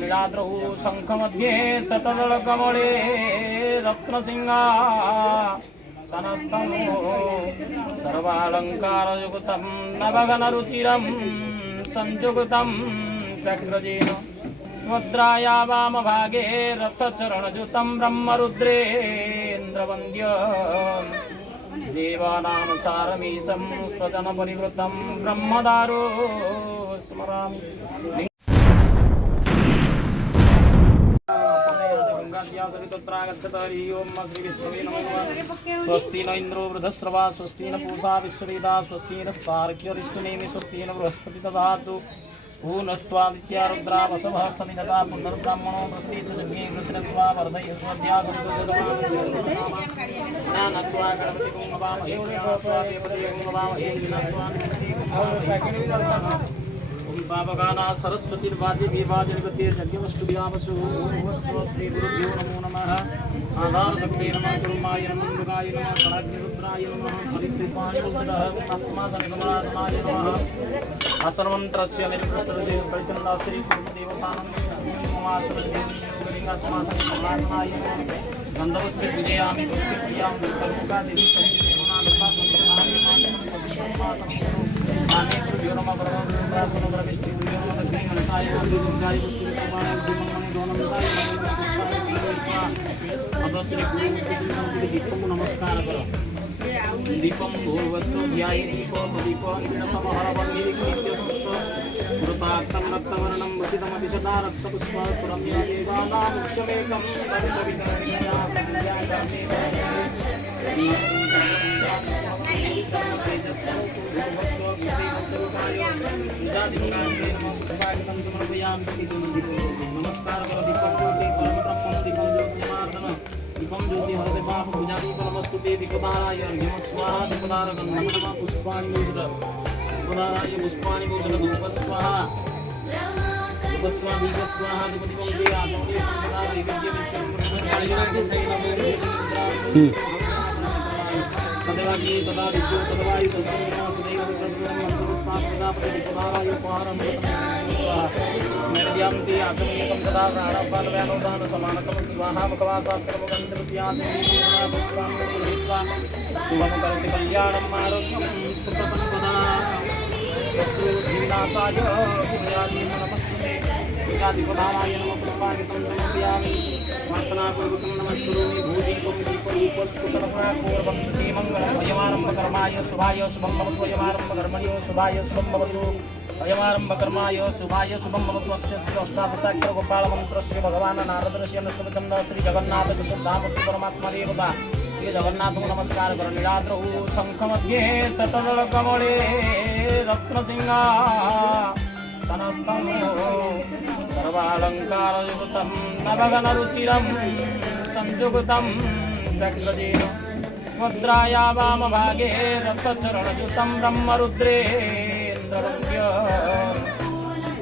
नीलाद्रौ शङ्खमध्ये शतदलकमले रत्नसिंहासनस्थं सर्वालङ्कारयुक्तं नवघनरुचिरं संयुक्तं चक्रजेन मुद्राया वामभागे रथचरणयुतं ब्रह्मरुद्रेन्द्रवन्द्यम् देवानां सारमीशं स्वजनपरिवृतं ब्रह्मदारो स्मरामि। स्वस्ति न इंद्रो वृधस्रवा स्वस्ति न पूषा विश्ववेदा स्वस्ति न स्तार्क्योरिष्टनेमि स्वस्ति न बृहस्पति दधातु ऊनस्त्वादित्या रुद्रा वसवः समिधता पुनर्ब्राह्मणो प्रस्ति जन्मे कृतनत्वा वर्धय स्वध्या नानत्वा गणपति कुंभवामहे नत्वा देवते कुंभवामहे विनत्वा पावगाना सरस्वती वाजे विवाजे निपत्य यज्ञवस्तुभ्यामसु श्री गुरुभ्यो नमो नमः। आधार शक्ति नमः गुरुमाय नमः दुर्गाय नमः खड़ग्निरुद्राय नमः हरिकृपाणि बुद्धः आत्मा सनिगमनाय नमः। असर्वमन्त्रस्य निर्कृष्टस्य परिचन्दा श्री गुरुदेवतानं नमास्मृतिलिंगात्मा सनिगमनाय नमः। गन्धवस्त्र विजयामि भक्तिप्रियां दुर्गलोका देवी सनिगमना आनेभ्यो नमः परमपुरुषाय विष्णुभ्यो नमः दक्षिणे मनसाय दुर्गाय वस्तुरूपाय दुर्मणि दोनमदाय अवश्य दीपम नमस्कार करो दीपम भूर्वस्तु ध्याये दीपो निरणतमहरवल्ली नित्यसंस्थ कृताक्तं रक्तवर्णं वसितमपि सदा रक्तपुष्पपुरम्या देवानां मुख्यमेकं नमस्कार करो दीपम ज्योति परम ब्रह्म दीपम ज्योतिमार्दन दीपम ज्योति हरते पाप पूजादि फलमस्तुते दीपदाराय अर्घ्यं स्वाहा दीपदारकं नमः पुष्पाणि मोचन दीपदाराय पुष्पाणि मोचन धूप स्वाहा धूप स्वाहा दीप स्वाहा दीप दीपं दे आचमनीय दीपदाराय विद्येश्वरं तदेवाग्नि तदा विद्युत तदवायु तद्ब्रह्म सदैव दीपदाराय उपहारं मेरद्यांति आसमयकं तदा प्राणपादव्यानोदान समानकं स्वाहा मुखवासात्मकं शुभं करोति कल्याणम् आरोग्यं सुखसम्पदा शत्रुविनाशाय विजयाय नमस्ते विद्याधिपदाय नमः पुष्पाणि समर्पयामि वर्तनापूर्वकं नमस्कुरोमि भूदीपं दीपस्फुटनपूर्वं श्रीमङ्गलं अयमारम्भकर्माय शुभाय शुभं भवतु अयमारम्भकर्मणि शुभाय शुभं भवतु अयमारम्भकर्माय शुभाय शुभं भवतु अस्य श्री अष्टादशाक्षरगोपालमन्त्रस्य भगवान् नारदस्य नष्टवचन्द श्री जगन्नाथ चतुर्धाम परमात्मा देवता श्री जगन्नाथ को नमस्कार करो। नीलाद्रौ शङ्खमध्ये शतदलकमले रत्नसिंहासनस्थं सर्वालङ्कारयुक्तं नवघनरुचिरं संयुक्तं चक्रजेन मुद्राया वामभागे रथचरणयुतं ब्रह्मरुद्रेन्द्रवन्द्यम्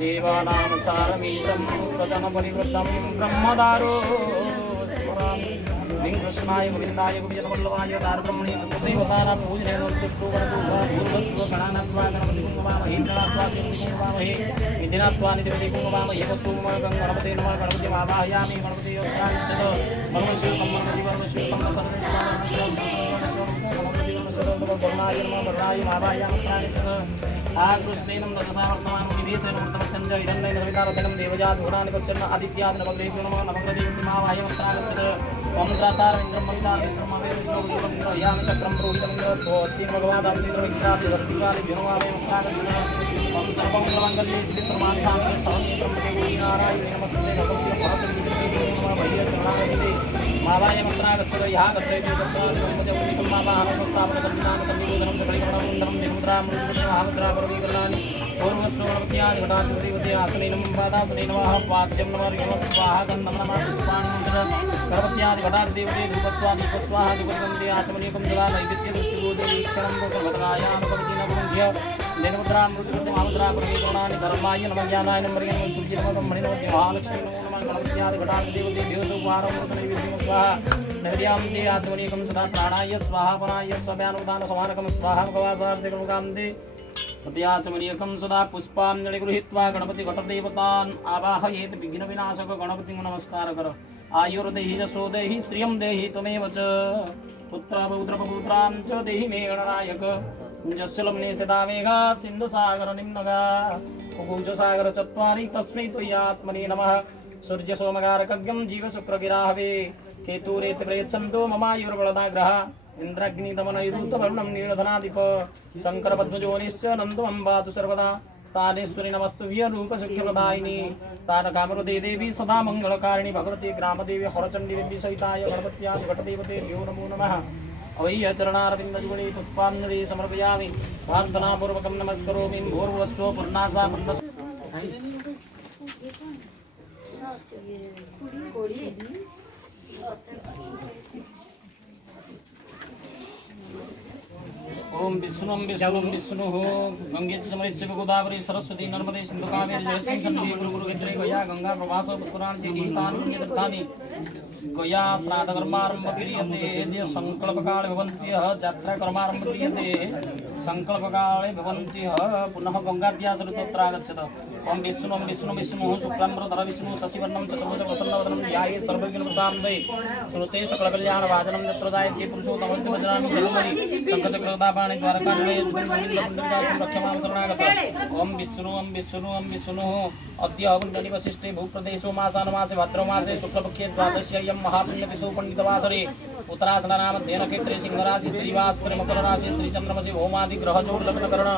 देवानां सारमीशं स्वजनपरिवृतं ब्रह्मदारो स्मरामि। कृष्णाय गोविन्दाय गोविन्दवल्लभाय दारब्रह्मणे तदेवतानां पूजनेन गणानात्वा गणपति कुंभवामहे गणात्वा कुंभवामहे विधिनात्वा निधिपति कुंभवामहे वसुमगं गणपते नमः गणपति आवाहयामि गणपति योत्राञ्चत परमशिवं परमशिवं वर्णाय नमः वर्णाय आवाहयामि प्राणितः आकृष्णेनं रजसावर्तमानं विदेशेन वर्तमत्यञ्च इदन्नेन सवितारतेनं देवजात् गुणानि पश्यन् आदित्यात् नवग्रहेभ्यो नमः नवग्रहदेवीमावाहयामि प्राणितः ओम त्रातारविन्द्रं ममितारविन्द्रं यामि चक्रं पुरोहितमिन्द्र स्वस्ति भगवादाब्दिन्द्र विक्राति वस्तिकानि विनोवामि प्राणितः ओम सर्वमङ्गलमङ्गल्ये शिवे परमार्थाङ्गे सहस्रं देवी नारायणे नमस्ते भगवते भवते नमः भैया चरणागते मावाय मंत्रा गच्छति यः गच्छति तत्र ब्रह्मजगुनिकं मावाहनसंस्थापनसन्नाम सन्निबोधनं सकलगुणवन्दनं निमुद्रां महामुद्रा परमीकरणानि पूर्वश्रवणवत्यादि घटाधिपतिवते आसनेनं पादासनेन वाह वाद्यं नमः नमः स्वाहा गन्धं नमः पुष्पाणि गणपत्यादि घटाधिदेवते धूपस्वाहा दीपस्वाहा धूपवन्दे आचमनीयकं जला नैवेद्यदृष्टिबोधेक्षरं भगवतगायानुपवितीनपुरञ्ज्य देनमुद्रां महामुद्रा परमीकरणानि धर्माय नमः ज्ञानाय नमः मर्याय सूर्यनमः मणिनमः महालक्ष्मी नमो नमः गणपत्यादि घटाधिदेवते देवसुवारं नैवेद्यं स्वाहा नैवेद्यां दे आत्मनीयकं सदा प्राणाय स्वाहा पराय स्वाभ्यानुदान समानकं स्वाहा भगवासार्थिकं दे तदयाचमनीयकं सदा पुष्पाञ्जलि गृहीत्वा गणपति घटदेवतान् आवाहयेत् विघ्नविनाशक गणपति नमस्कार कर आयुर्देहि यशो देहि श्रियं देहि त्वमेव च पुत्र पौत्र पपुत्रां च देहि मे गणनायक यस्य लग्ने तदा मेघा सिन्धुसागर निम्नगा उभुजसागर चत्वारि तस्मै त्वयात्मने नमः सूर्य सोमगारकज्ञं जीव शुक्रगिराहवे केतुरेत प्रयच्छन्तो ममायुर्बलदाग्रह इंद्राग्निदमनयुतवर्णं नीलधनाधिप शंकर पद्मजोनिश्च नन्दो अम्बातु सर्वदा स्थानेश्वरी नमस्तुभ्य रूपसुख्यप्रदायिनी स्थानकामरुदे देवी सदा मंगलकारिणी भगवती ग्रामदेवी हरचण्डी देवी सहिताय गणपत्यादि घटदेवते भ्यो नमो नमः अवय्य चरणारविन्दयुगणे पुष्पाञ्जलि समर्पयामि प्रार्थनापूर्वकं नमस्करोमि भूर्भुवस्सुः पूर्णासा पूर्णस् ओम विष्णु विष्णु विष्णु गंगे चमरेश्वर गोदावरी सरस्वती नर्मदे सिंधु कावेरी जलस्मिन् सन्निधि गुरु गुरु गंगे गया गंगा प्रवास पुष्कराणि तीर्थानि तीर्थानि गया श्राद्ध कर्मारंभ क्रियते यदि संकल्प काले भवन्ति यात्रा कर्मारंभ क्रियते संकल्प काले भवन्ति पुनः गंगाद्यासरुतोत्र आगच्छत ओम विष्णु विष्णु विष्णु शुक्लाम्बरधर विष्णु शशिवर्णं चतुर्भुज प्रसन्नवदनं ध्यायेत् सर्वविघ्नोपशान्तये श्रुते सकलकल्याणभाजनं यत्र जायते पुरुषोत्तमं वज्रामि जन्मनि शङ्खचक्रगदापाणि द्वारकाण्डे जुगन्मोहिनीपुण्डरीकातं रक्षमां शरणागत ओम विष्णु अद्य पुण्यनि वसिष्ठे भूप्रदेशो मासानुमासे भाद्रमासे शुक्लपक्षे द्वादश्यां महापुण्यतिथौ पण्डितवासरे उत्तराषाढनामध्येन क्षेत्रे सिंहराशि श्रीवासरे मकरराशि श्रीचन्द्रमसि भौमादि ग्रहजोड़ लग्नकरण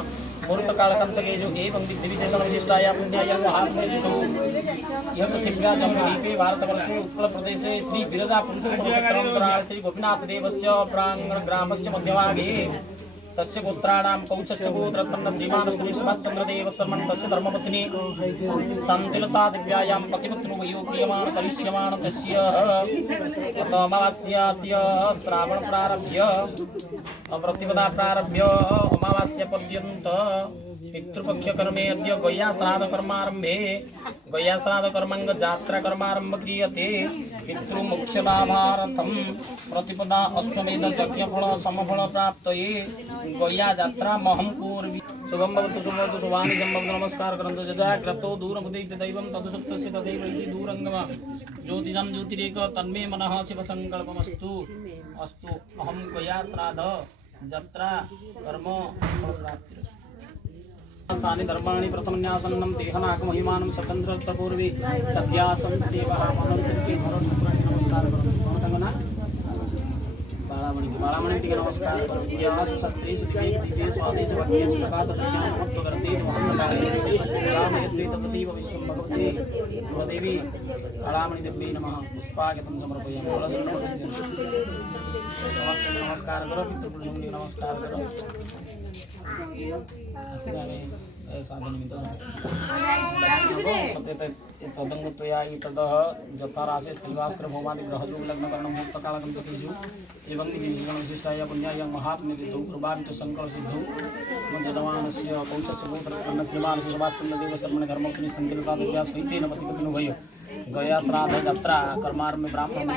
मुहूर्तकालकंसके जो एवं विधिविशेषण विशिष्टाया पुण्याया महापुण्यतिथौ यह पृथिव्या जम्बूद्वीपे भारतवर्षे उत्कलप्रदेशे श्री बिरजा पुरुषोत्तरान्तराळे श्री गोपीनाथ देवस्य प्राङ्गण ग्रामस्य मध्यभागे तस्य पुत्राणां कौशस्य पुत्रत्वं श्रीमान श्री सुभाषचन्द्र देव शर्मन् तस्य धर्मपत्नी शान्तिलता दिव्यायां पतिपत्नो वयो क्रियमाण करिष्यमाण तस्य अमावास्याद्य श्रावण प्रारभ्य प्रतिपदा प्रारभ्य अमावास्या पर्यन्त पितृपक्ष कर्मे अद्य गया श्राद्ध कर्मारंभे गया श्राद्ध कर्मांग जात्रा कर्मारंभ क्रियते पितृमोक्षलाभार्थं प्रतिपदा अश्वमेध यज्ञफल समफल प्राप्तये गया जात्रा महं पूर्वी शुभं भवतु शुभानि सम्भवतु नमस्कार करन्तु यदा क्रतो दूरमुदित दैवं तदुसुप्तस्य तदैव इति दूरङ्गम ज्योतिषं ज्योतिरेक तन्मे मनः शिवसङ्कल्पमस्तु अस्तु अहं गया श्राद्ध जात्रा कर्म फलप्राप्तिरस्तु स्थाने धर्माणि प्रथमन्यासन्नं देहनाकमहिमानं सचन्द्रतपूर्वे सद्यासन् देवः मनन्ति भरतपुराणि नमस्कार करोमि बालामणि के नमस्कार करोमि शास्त्री सुदिके दिदे स्वादेश भक्ति प्रकाश ज्ञान महत्व करते महत्वकारे राम यद्वे तदेव विश्वं भगवते गुरुदेवी बालामणि देवी नमः पुष्पागतं समर्पयामि नमस्कार करो पितृपुरुषों नमस्कार करो तदंगत्वया तदः जताराशे श्रीवास्कर भौमादि ग्रहजोग लग्नकरणं मुक्तकालकं ततेषु एवं विशिष्टाय पुण्याय महात्म्यतिथौ पूर्वार्च संकल्प सिद्धौ मध्यमानस्य कौशस्य गोत्रकर्ण श्रीमान श्रीवात्सल्य देव शर्मण धर्मपत्नी संकीर्णता दिव्या सहितेन पतिपत्नो भय गया श्राद्ध यात्रा कर्मारंभ ब्राह्मण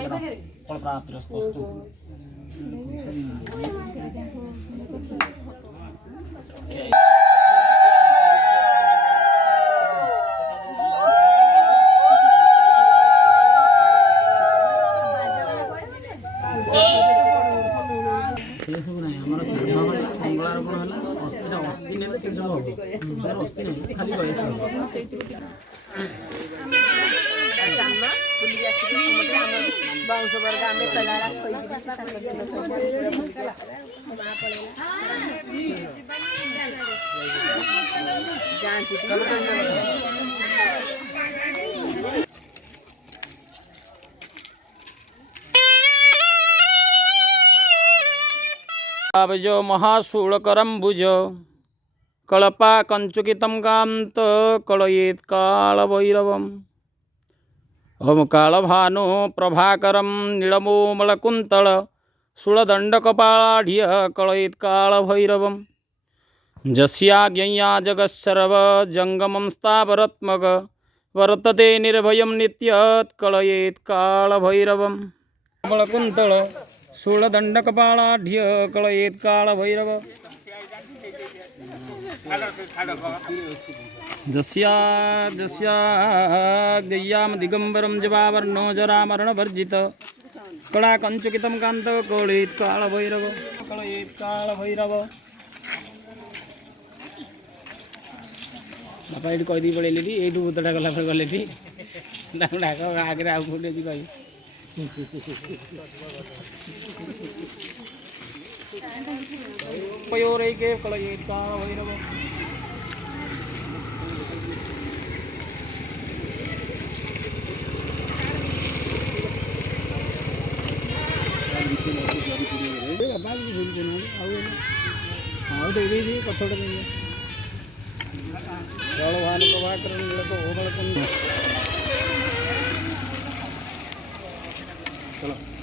फल प्राप्तिरस्तु जो महाशूलकरम्बुज कलपा कंचुकितं कांत कलयेत् कालभैरवम् ओम कालभानु प्रभाकरं नीलमोमलकुन्तल शूलदण्डकपालाढ्य कलयेत् कालभैरवम् जस्याज्ञया जगत्सर्व जंगमं स्थावरत्मक वर्तते निर्भयं नित्यत् कलयेत् कालभैरवम् मलकुन्तल शूलदण्डकपालाढ्य कलयेत् कालभैरव जस्या जस्या गय्याम दिगंबरम जवावर्णो जरामरण वर्जित कड़ा कंचुकितम कांत कलित काल भैरव बापा ये कहीदी पड़े ये भूतटा गला गले डाक आगे आउ कौटे कह पयोरैके कलयेत् काल भैरव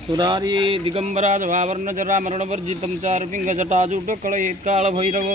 सुरारी दिगंबराज भावर्ण जरा मरण वर्जितम चार पिंग जटाजूट कलयेत् काल भैरव